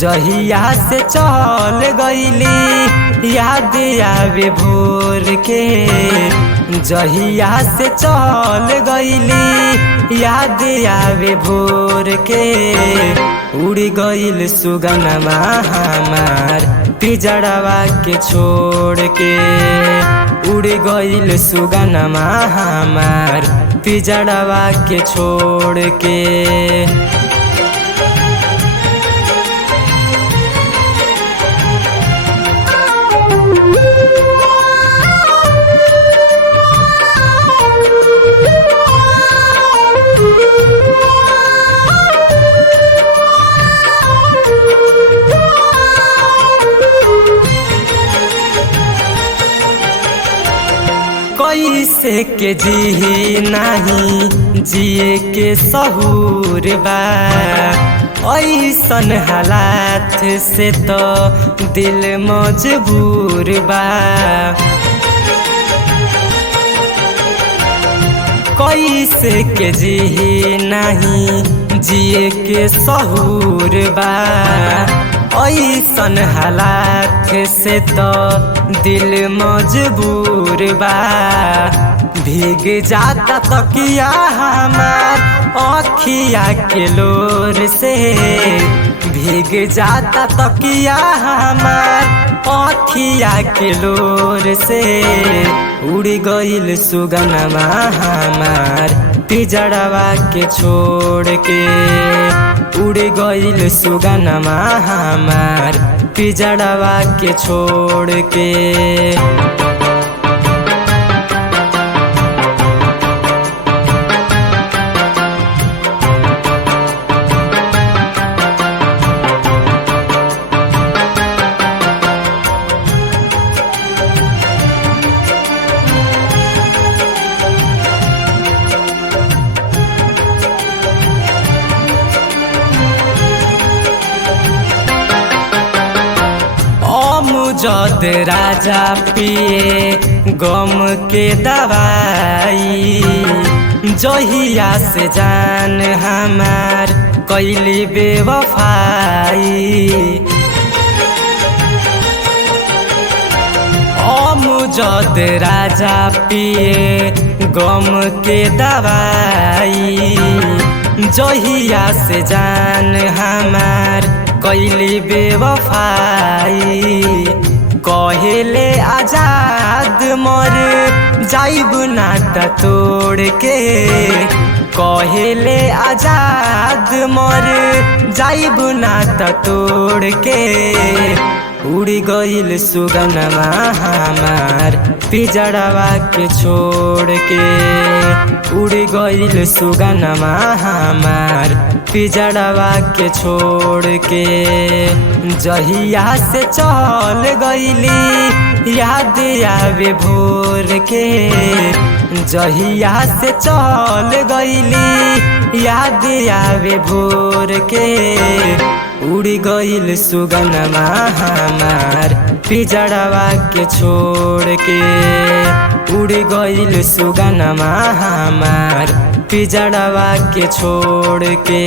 जहिया से चल गईली याद आवे भोर के। जहिया से चल गईली याद आवे भोर के। उड़ गईल सुगनमा हमार पिजड़वा के छोड़ के। उड़ गईल सुगनमा हमार पिजड़वा के छोड़ के। कैसे के जी नहीं जिए के सहूर बा। ऐसन हालात से तो दिल मजबूर बा। कैसे के जी नहीं जिए के सहूर बा। ऐसन हालात से तो दिल मजबूर बा। भीग जाता तकिया हमार अखिया के लोर से। भीग जाता तकिया हमार अखिया के लोर से। उड़ गईल सुगनमा हमार पिजड़वा के छोड़ के। उड़ गईल सुगनमा हमार पिजड़वा के छोड़ के। जद राजा पिए गम के दवाई। जहिया से जान हमार कैली बेवफाई। जद राजा पिए गम के दवाई। जहिया से जान हमार कैली बेवफाई। कहेले आजाद मर जाइब नाता तोड़ के। कहेले आजाद मर जाइब नाता तोड़ के। उड़ गईल सुगनमा हमार पिजड़वा के छोड़ के। उड़ गईल सुगनमा हमार पिजड़वा के छोड़ के। जहिया से चल गईली याद आवे भोर के। जहिया से चल गईली याद आवे भोर के। उड़ गईल सुगनमा हमार पिजड़वा के छोड़ के। उड़ गईल सुगनमा हमार पिजड़वा के छोड़ के।